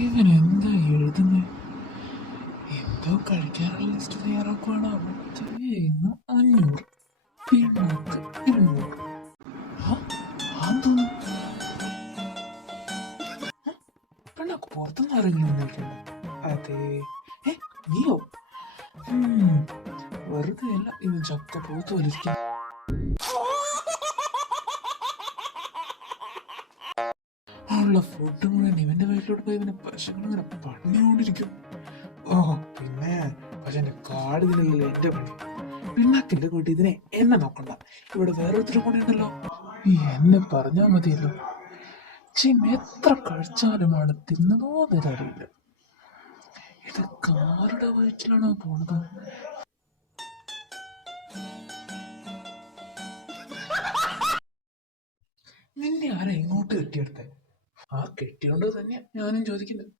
ഇവൻ എന്താ എഴുതുന്നത്? എന്തോ കഴിക്കാനുള്ള ലിസ്റ്റ് തയ്യാറാക്കുവാണ്. അവിടുത്തെ 500 പിണ്ണാക്ക് 200. പിണ്ണാക്ക് പുറത്തുനിന്ന് ആരെങ്കിലും വന്നിരിക്കുന്നു? അതെ. നീയോ? വെറുതെ അല്ല ഇവൻ ചക്ക പോത്ത് വലിക്കാൻ. ഉള്ള ഫുഡ് മുഴുവൻ ഇവന്റെ വയറ്റിലോട്ട് പോയി ഇവനെ പശുക്കളിങ്ങനെ പണിയോണ്ടിരിക്കും. പിന്നെ പശുവിന്റെ കാട് ഇതിലല്ലോ എന്റെ പണി. പിണ്ണാക്കിന്റെ കൂട്ടി ഇതിനെ എന്നെ നോക്കണ്ട. ഇവിടെ വേറൊരുത്തരും കൂടെ ഉണ്ടല്ലോ. എന്നെ പറഞ്ഞാ മതിയല്ലോ. എത്ര കഴിച്ചാലുമാണ് തിന്നതോ എന്നറിയില്ല. ഇത് കാരുടെ വയറ്റിലാണോ പോണത്? നിന്നെ ആരാ ഇങ്ങോട്ട് കെട്ടിയെടുത്തേ? ആ കെട്ടിയോണ്ട് തന്നെ ഞാനും ചോദിക്കുന്നത്.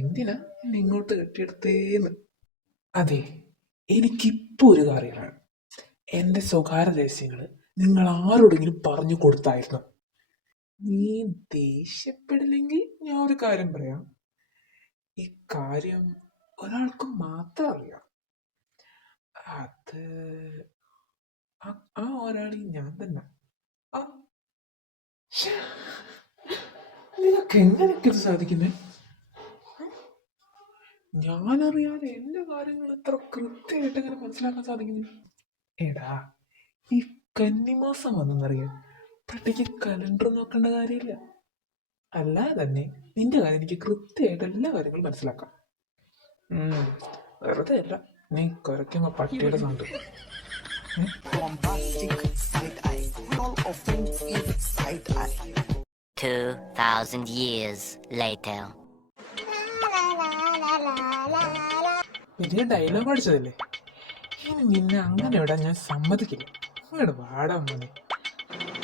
എന്തിനാ എന്നെ ഇങ്ങോട്ട് കെട്ടിയെടുത്തേന്ന്? അതെ, എനിക്കിപ്പോ ഒരു കാര്യമാണ്. എന്റെ സ്വകാര്യ രഹസ്യങ്ങള് നിങ്ങൾ ആരോടെങ്കിലും പറഞ്ഞു കൊടുത്തായിരുന്നു. നീ ദേഷ്യപ്പെടില്ലെങ്കിൽ ഞാൻ ഒരു കാര്യം പറയാം. ഈ കാര്യം ഒരാൾക്ക് മാത്രം അറിയാം. അത് ആ ഒരാളീ ഞാൻ തന്നെ. നിനക്ക് എങ്ങനെയൊക്കെ ഇത് സാധിക്കുന്നേ? ഞാനറിയാതെ എന്റെ കാര്യങ്ങൾ എത്ര കൃത്യമായിട്ട് എങ്ങനെ മനസ്സിലാക്കാൻ സാധിക്കുന്നു? എടാ, ഈ കന്നിമാസം വന്നെന്നറിയാം. പട്ടിക്ക് കലണ്ടർ നോക്കേണ്ട കാര്യമില്ല. അല്ലാതെ തന്നെ നിന്റെ കാര്യം എനിക്ക് കൃത്യമായിട്ട് എല്ലാ കാര്യങ്ങളും മനസ്സിലാക്കാം. വെറുതെ അല്ല നീ കുരയ്ക്കുമ്പോ പട്ടിയുടെ സൗണ്ട്. 2000 years later. വലിയ ഡയലോഗ് അടിച്ചതല്ലേ? ഇനി നിന്നെ അങ്ങനെ വിടാൻ ഞാൻ സമ്മതിക്കില്ല. അങ്ങോട്ട് വാടാ മോനെ.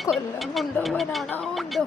കൊല്ലം കൊണ്ടുപോകാനാണോ എന്തോ.